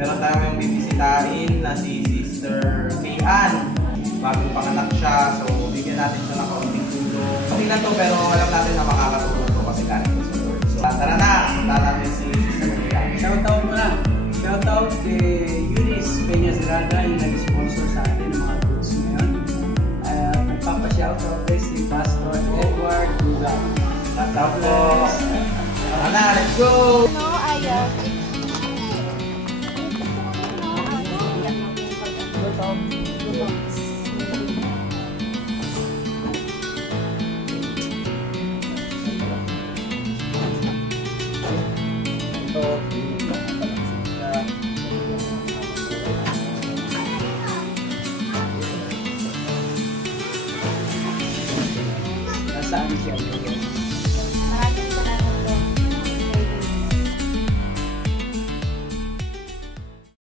Meron tayong bibisitahin na si Sister Kayan. Bagong panganak siya, so bigyan natin siya ng kaunting tulong. Hindi na to, pero alam natin na makakatulong to kasi galing ko sa Lord. So tara na, punta natin si Sister Kayan. Shoutout mo na. Shoutout kay Eunice Peña Zerada yung nag-sponsor sa atin ng mga goods ngayon. Nagpapa-shoutout rin si Pastor Edward Duga. Shoutout po. Tara na, let's go! Ano, ayaw. Nasaan siya?